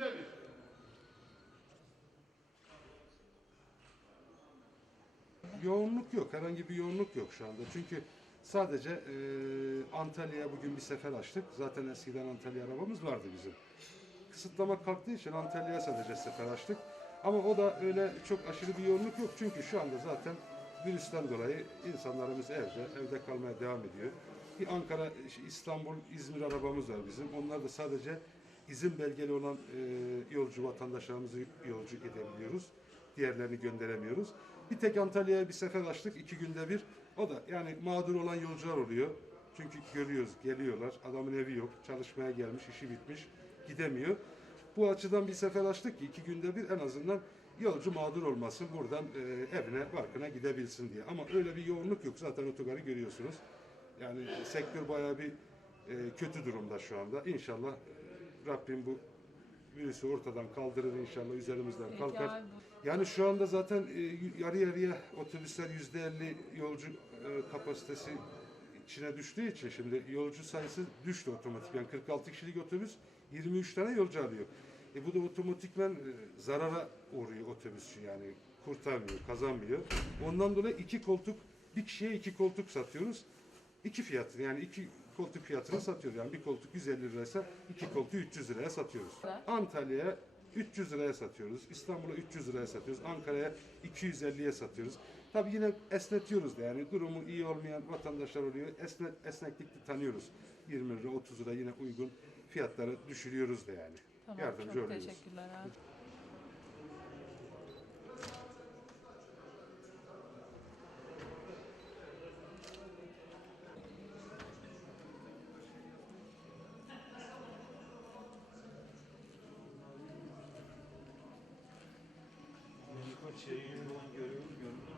binde bir. Yoğunluk yok. Herhangi bir yoğunluk yok şu anda. Çünkü sadece e, Antalya'ya bugün bir sefer açtık. Zaten eskiden Antalya arabamız vardı bizim. Kısıtlama kalktığı için Antalya'ya sadece sefer açtık. Ama o da öyle çok aşırı bir yoğunluk yok. Çünkü şu anda zaten virüsten dolayı insanlarımız evde, evde kalmaya devam ediyor. Bir Ankara, İstanbul, İzmir arabamız var bizim. Onlar da sadece izin belgeli olan e, yolcu vatandaşlarımızı yolcu edebiliyoruz. Diğerlerini gönderemiyoruz. Bir tek Antalya'ya bir sefer açtık iki günde bir. O da yani mağdur olan yolcular oluyor. Çünkü görüyoruz geliyorlar. Adamın evi yok. Çalışmaya gelmiş, işi bitmiş. Gidemiyor. Bu açıdan bir sefer açtık ki iki günde bir en azından yolcu mağdur olmasın. Buradan e, evine, barkına gidebilsin diye. Ama öyle bir yoğunluk yok. Zaten otogarı görüyorsunuz. Yani sektör bayağı bir e, kötü durumda şu anda. İnşallah Rabbim bu virüsü ortadan kaldırır inşallah üzerimizden kalkar. Yani şu anda zaten e, yarı yarıya otobüsler yüzde elli yolcu e, kapasitesi içine düştüğü için şimdi yolcu sayısı düştü otomatik. Yani 46 kişilik otobüs 23 tane yolcu alıyor. E bu da otomatikmen e, zarara uğruyor otobüsçü yani kurtarmıyor, kazanmıyor. Ondan dolayı iki koltuk, bir kişiye iki koltuk satıyoruz. İki fiyatını yani iki koltuk fiyatına satıyoruz. Yani bir koltuk 150 liraysa iki koltuğu 300 liraya satıyoruz. Antalya'ya 300 liraya satıyoruz. İstanbul'a 300 liraya satıyoruz. Ankara'ya 250'ye satıyoruz. Tabii yine esnetiyoruz da yani durumu iyi olmayan vatandaşlar oluyor. Esnet, esneklikli tanıyoruz. 20 lira 30 lira yine uygun fiyatları düşürüyoruz da yani. Tamam, Yardımcı çok oluyoruz. teşekkürler abi. Şeyi buradan görüyoruz, görünüyor.